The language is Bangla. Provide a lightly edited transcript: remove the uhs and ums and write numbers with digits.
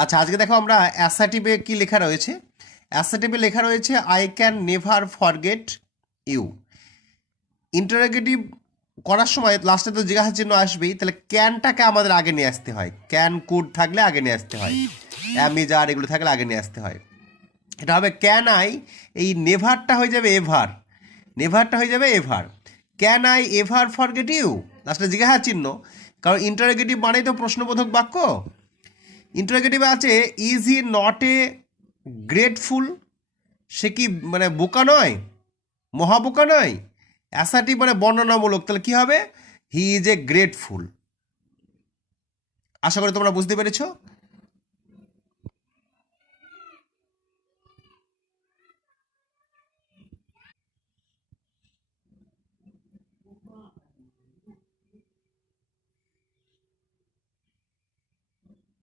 আচ্ছা, আজকে দেখো আমরা অ্যাসার্টিভে কি লেখা রয়েছে। অ্যাসার্টিভে লেখা রয়েছে I can never forget you. Interrogative করার সময় লাস্টে তো জিজ্ঞাসা চিহ্ন আসবেই, তাহলে ক্যানটাকে আমাদের আগে নিয়ে আসতে হয়। ক্যান কুড থাকলে আগে নিয়ে আসতে হয়, অ্যামিজ আর এগুলো থাকলে আগে নিয়ে আসতে হয়। এটা হবে ক্যান আই, এই নেভারটা হয়ে যাবে এভার, নেভারটা হয়ে যাবে ever. Can I ever forget you, লাস্টে জিজ্ঞাসা চিহ্ন, কারণ ইন্টারোগেটিভ মানেই তো প্রশ্নবোধক বাক্য। ইন্টারোগেটিভে আছে is he not a grateful, সে কি মানে বোকা নয়, মহাবোকা নয়। অ্যাসার্টিভ মানে বর্ণনামূলক, তাহলে কি হবে, হি ইজ এ গ্রেটফুল। আশা করি তোমরা বুঝতে পেরেছো।